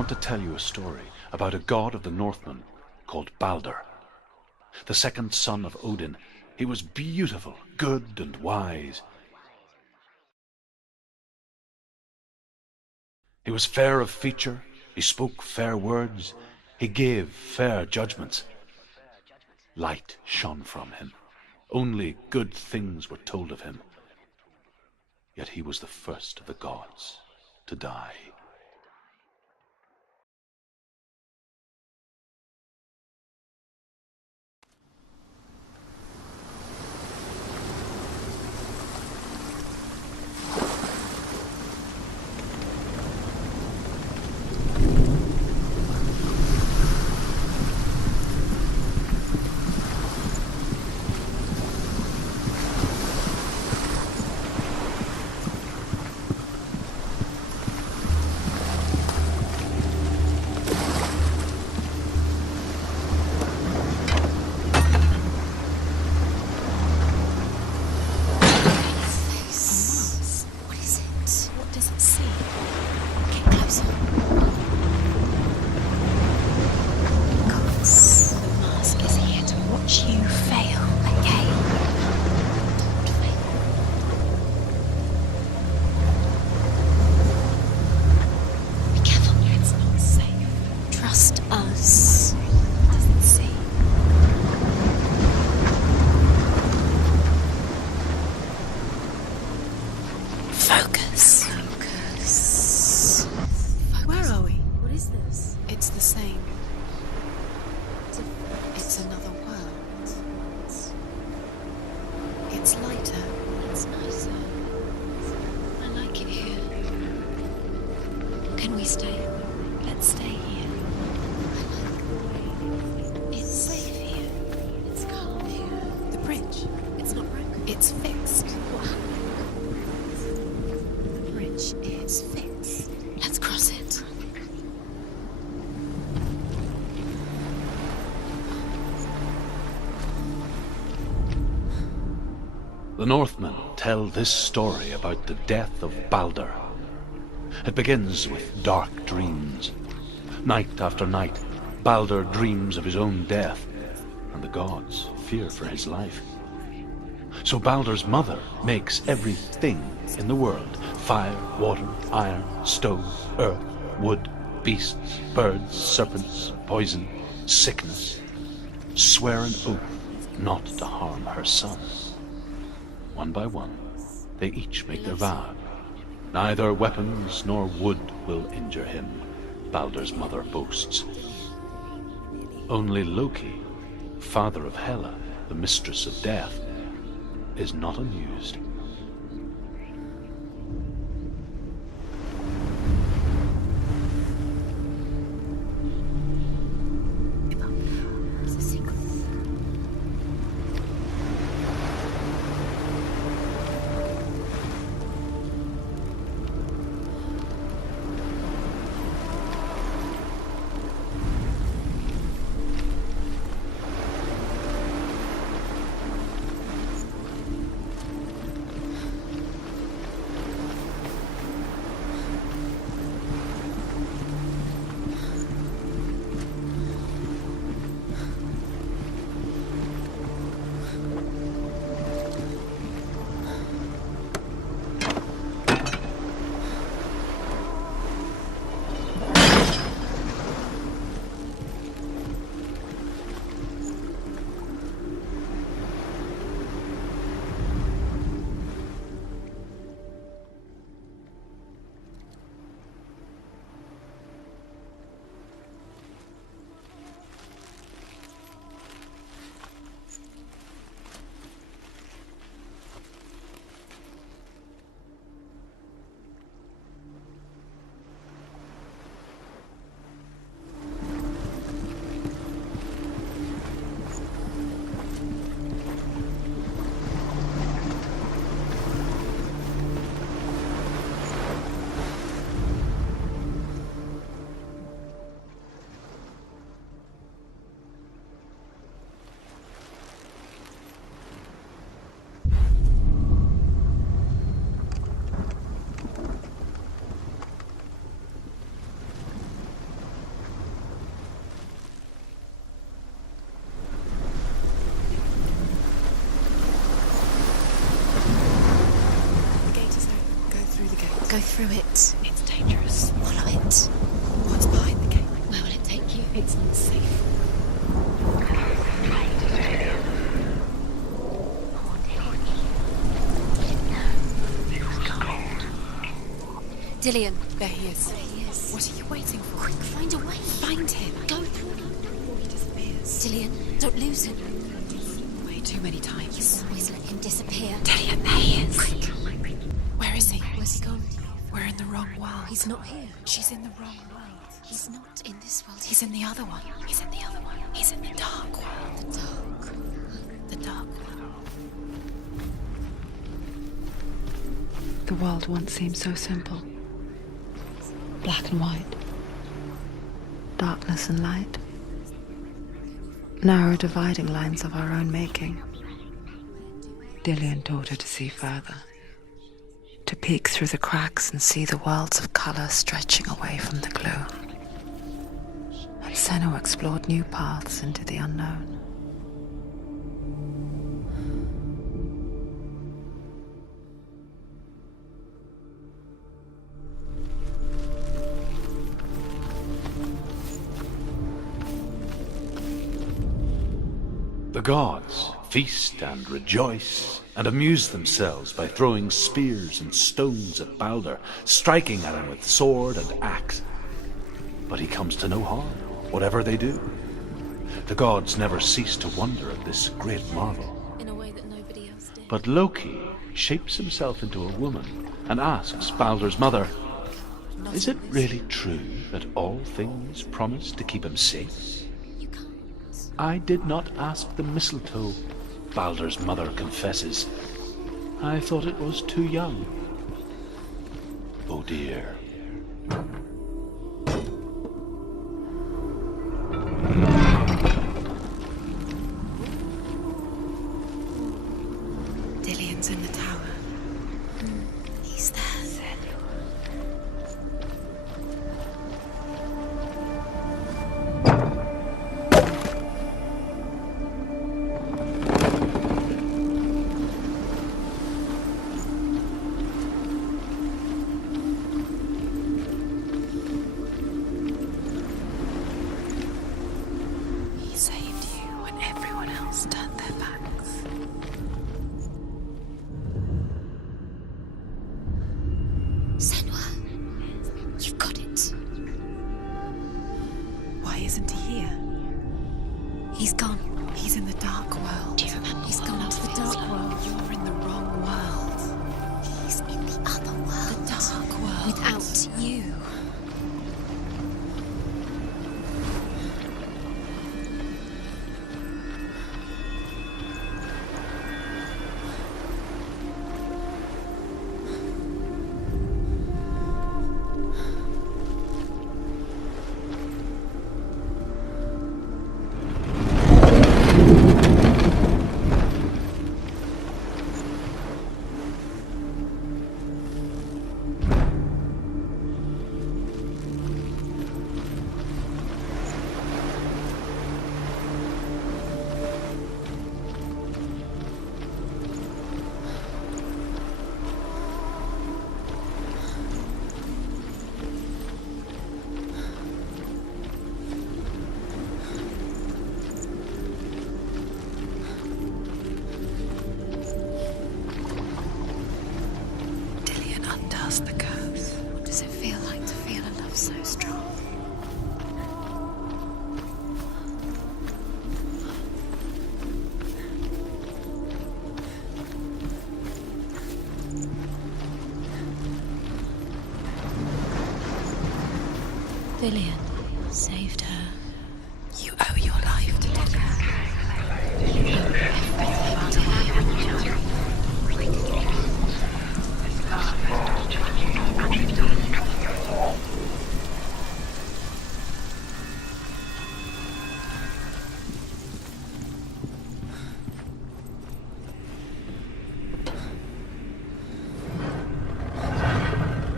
want to tell you a story about a god of the Northmen called Balder. The second son of Odin, he was beautiful, good, and wise. He was fair of feature, he spoke fair words, he gave fair judgments. Light shone from him. Only good things were told of him. Yet he was the first of the gods to die. The Northmen tell this story about the death of Balder. It begins with dark dreams. Night after night, Balder dreams of his own death, and the gods fear for his life. So Balder's mother makes everything in the world: fire, water, iron, stone, earth, wood, beasts, birds, serpents, poison, sickness, swear an oath not to harm her son. One by one, they each make their vow. Neither weapons nor wood will injure him, Balder's mother boasts. Only Loki, father of Hela, the mistress of death, is not amused. Go through it. It's dangerous. Follow it. What's behind the gate? Where will it take you? It's not safe. Dillion. There he is. There he is. What are you waiting for? Quick, find a way. Find him. Go through it. Before he disappears. Dillion, don't lose him. Way too many times. You always let him disappear. Dillion, there he is. Quick. Where is he? Where's he gone? We're in the wrong world. He's not here. She's in the wrong world. He's not in this world. He's in the other one. He's in the other one. He's in the dark world. the dark. The dark world. The world once seemed so simple. Black and white. Darkness and light. Narrow dividing lines of our own making. Dillion taught her to see further. To peek through the cracks and see the worlds of color stretching away from the gloom. And Senua explored new paths into the unknown. The gods feast and rejoice and amuse themselves by throwing spears and stones at Baldur, striking at him with sword and axe. But he comes to no harm, whatever they do. The gods never cease to wonder at this great marvel. In a way that nobody else did. But Loki shapes himself into a woman and asks Baldur's mother, "Is it really true that all things promise to keep him safe?" You can't. "I did not ask the mistletoe," Baldur's mother confesses. "I thought it was too young." Oh dear. Dillion's in the tower. He's there. He saved you when everyone else turned their backs. Senua, you've got it. Why isn't he here? He's gone. He's in the dark world. Do you remember? He's gone to the dark world. You're in the wrong world. He's in the other world. The dark world. Without you. Dillion undoes the curse. What does it feel like to feel a love so strong? Dillion saved her. You owe your life to Dillion.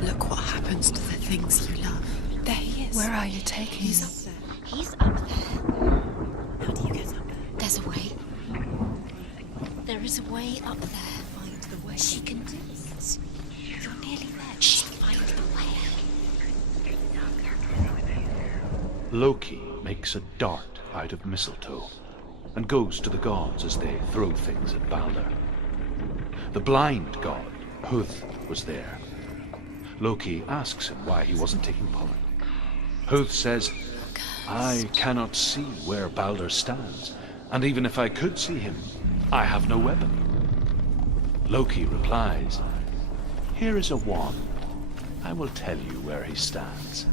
Look what happens to the things you love. There he is. Where are you taking He's me? up there. He's up there. How do you get up there? There's a way. There is a way up there. Find the way. She can do it. You're nearly there. She'll find find the way. Loki makes a dart out of mistletoe and goes to the gods as they throw things at Balder. The blind god, Huth, was there. Loki asks him why he wasn't taking part. Huth says, "I cannot see where Balder stands, and even if I could see him, I have no weapon." Loki replies, "Here is a wand. I will tell you where he stands."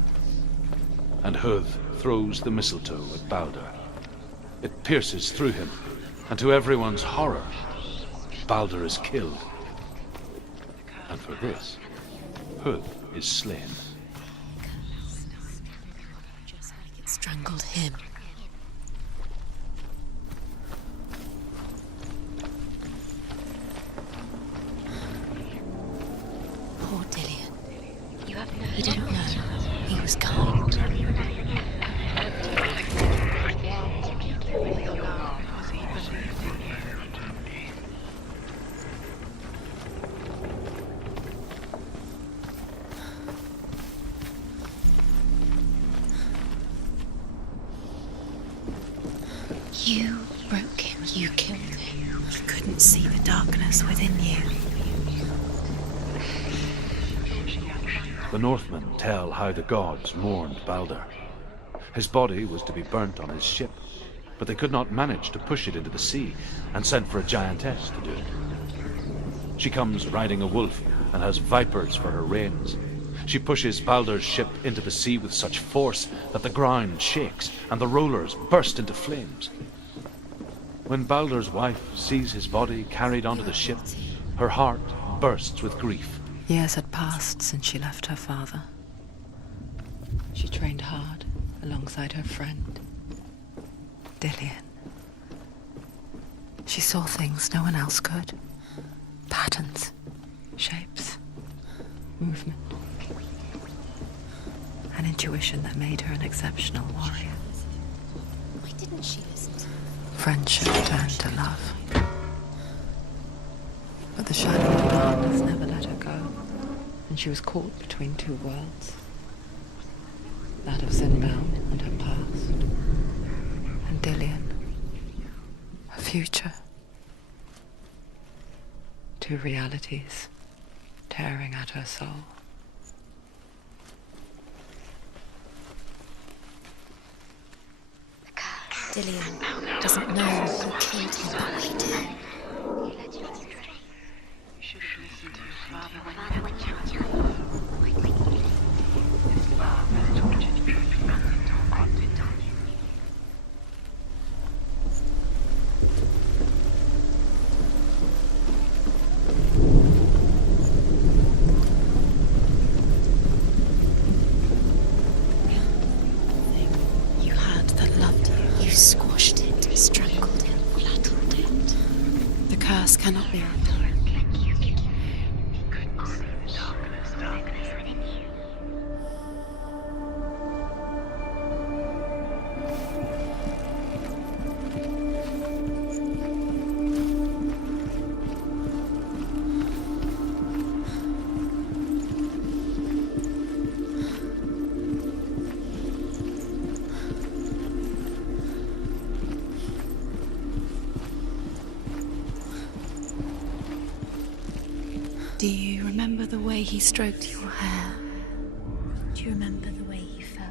And Huth throws the mistletoe at Balder. It pierces through him, and to everyone's horror, Balder is killed. And for this, Huth is slain. Just like it strangled him. Poor Dillion. He didn't know. He was kind. You broke him. You killed him. You couldn't see the darkness within you. The Northmen tell how the gods mourned Balder. His body was to be burnt on his ship, but they could not manage to push it into the sea and sent for a giantess to do it. She comes riding a wolf and has vipers for her reins. She pushes Balder's ship into the sea with such force that the ground shakes and the rollers burst into flames. When Balder's wife sees his body carried onto the ship, her heart bursts with grief. Years had passed since she left her father. She trained hard alongside her friend, Dillion. She saw things no one else could. Patterns, shapes, movement. An intuition that made her an exceptional warrior. Why didn't she listen to him? Friendship turned to love. But the shadow of darkness never let her go, and she was caught between two worlds. That of Zinbound and her past, and Dillion, her future. Two realities tearing at her soul. Dillion doesn't know who killed him, but we do. You should have listened to your father when you were young. His love has tortured you from nothing to content on you. You had that loved you. You squashed it, strangled it, flattened it. The curse cannot be repaired. Do you remember the way he stroked your hair? Do you remember the way he felt?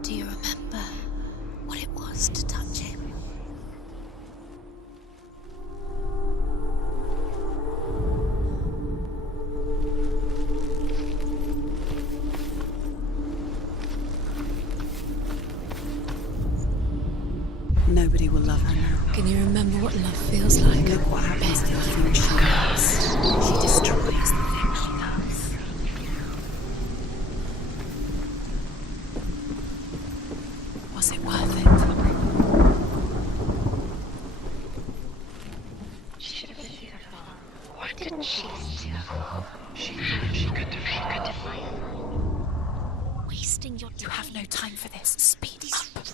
Do you remember what it was to touch him? Nobody will love her now. Can you remember what love feels like? Look what happens to the thing she loves. She destroys the thing she loves. Didn't she? She thought she could defy it. Wasting your time. You have no time for this. Speed up.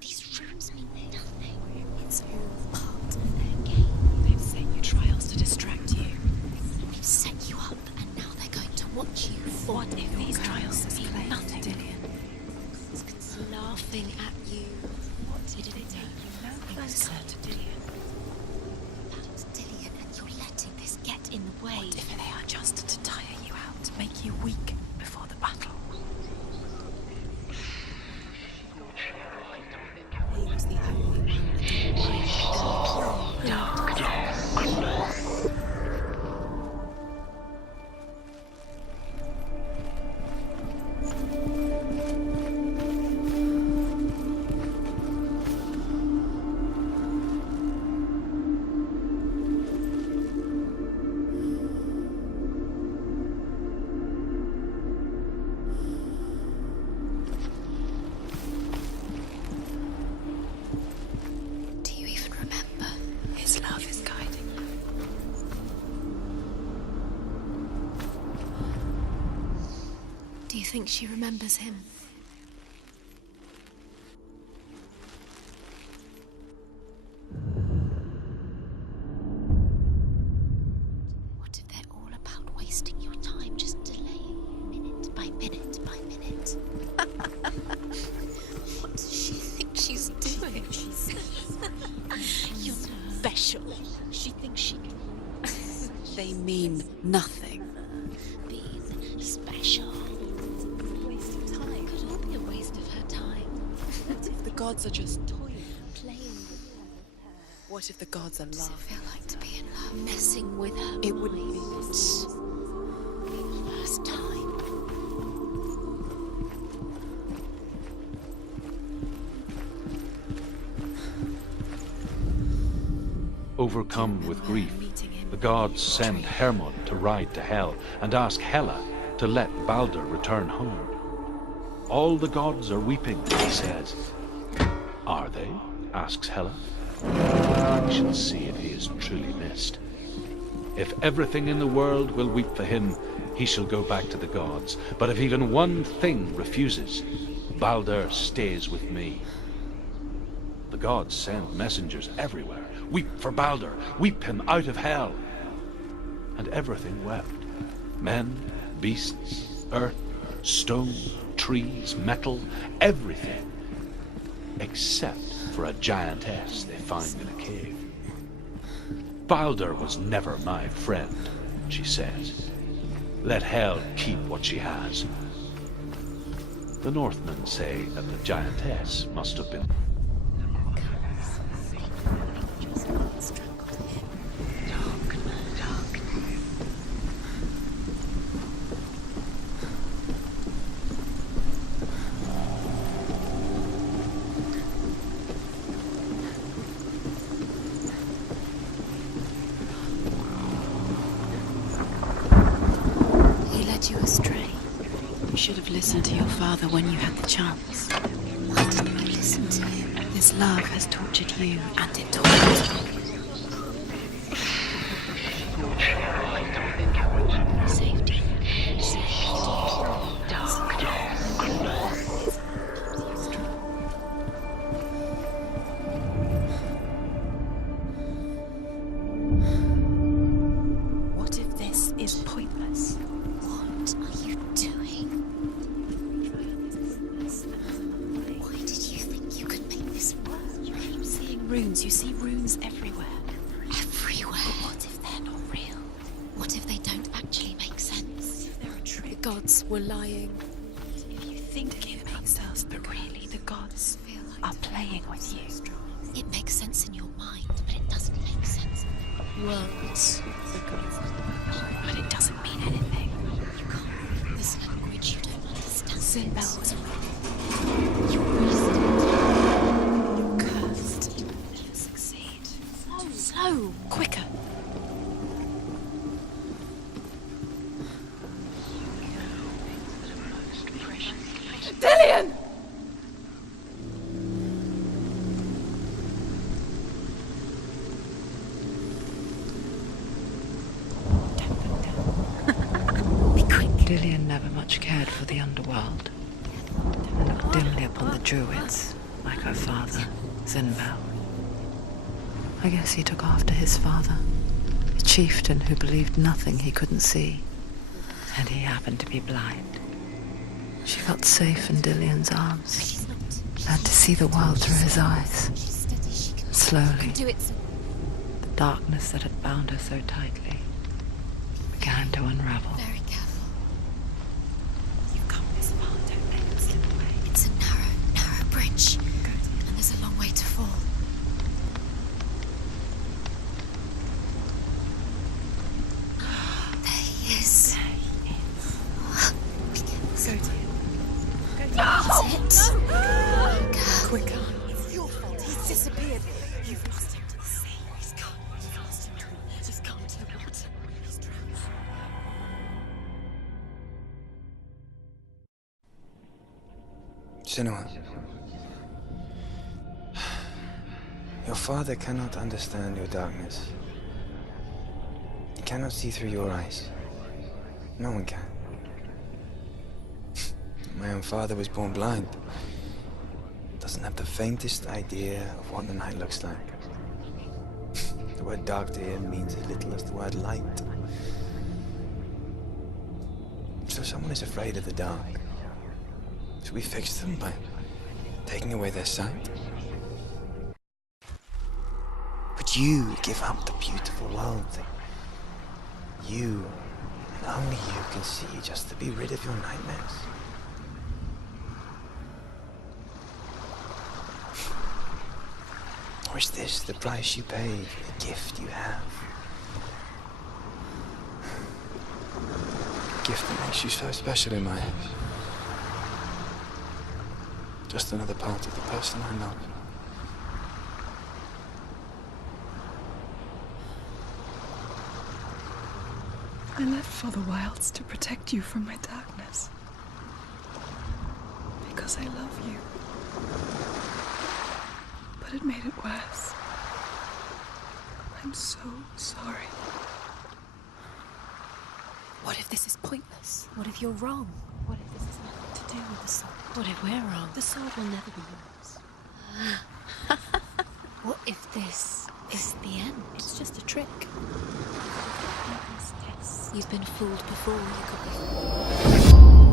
These runes mean nothing. It's all part of their game. They've sent you trials to distract you. They've set you up, and now they're going to watch you fall. What if these trials mean nothing? Dillion. It's laughing at you. What did it take you no closer to Dillion? That's Dillion, and you're letting this get in the way. What if they are just to tire you out, make you weak before the battle? He was the only one that didn't mind. Darkness. Do you even remember? His love is guiding you. Do you think she remembers him? What if they're all about wasting your time, just delaying minute by minute by minute? What does she think she's doing? You're special. She thinks she can They mean nothing. be special. Waste of time. Could all be a waste of her time. What if the gods are just toying? Playing with her. What if the gods are Does it love? feel like to be in love? Messing with her. It wouldn't be mind. this. First time. Overcome with grief, the gods send Hermod to ride to Hell and ask Hela to let Baldur return home. All the gods are weeping, he says. Are they? Asks Hela. We shall see if he is truly missed. If everything in the world will weep for him, he shall go back to the gods. But if even one thing refuses, Baldur stays with me. The gods send messengers everywhere. Weep for Baldur, weep him out of hell. And everything wept. Men, beasts, earth, stone, trees, metal, everything. Except for a giantess they find in a cave. Baldur was never my friend, she says. Let hell keep what she has. The Northmen say that the giantess must have been He led you astray. You should have listened to your father when you had the chance. Why didn't you listen to him? This love has tortured you. And it tortured me. Safety. What if this is pointless? What are you doing? Why did you think you could make this work? You keep seeing runes. You see runes everywhere. Everywhere. What if they're not real? What if they don't actually make sense? They're a The trick. gods were lying. If you think it makes sense, but really the gods are playing with you. It makes sense in your mind, but it doesn't make sense in the world. The gods. But it doesn't mean anything. You can't. This language you don't understand. Sinbel was wrong. You're wasted. You're cursed. You'll succeed. Slow, quicker. Dillion! Dillion never much cared for the underworld, and looked dimly upon the druids, like her father, Zinbel. I guess he took after his father, a chieftain who believed nothing he couldn't see, and he happened to be blind. She felt safe in Dillion's arms, learned to see the world through his eyes. Slowly, the darkness that had bound her so tightly began to unravel. Very careful. You've come this far, don't let it slip away. It's a narrow bridge. And there's a long way to fall. There he is. Be careful. No! Quicker. It's your fault. He's disappeared. You've lost him to the sea. He's gone. You've lost him. He's gone to the water. He's drowned. Senua, your father cannot understand your darkness. He cannot see through your eyes. No one can. My own father was born blind. Doesn't have the faintest idea of what the night looks like. The word dark to him means as little as the word light. So someone is afraid of the dark. Should we fix them by taking away their sight? Would you give up the beautiful world that you, and only you, can see just to be rid of your nightmares? Or is this the price you pay for the gift you have? A gift that makes you so special in my eyes. Just another part of the person I love. I left for the wilds to protect you from my darkness. Because I love you. But it made it worse. I'm so sorry. What if this is pointless? What if you're wrong? What if this has nothing to do with the sword? What if we're wrong? The sword will never be yours. What if this is the end? It's just a trick. You've been fooled before, you could be fooled.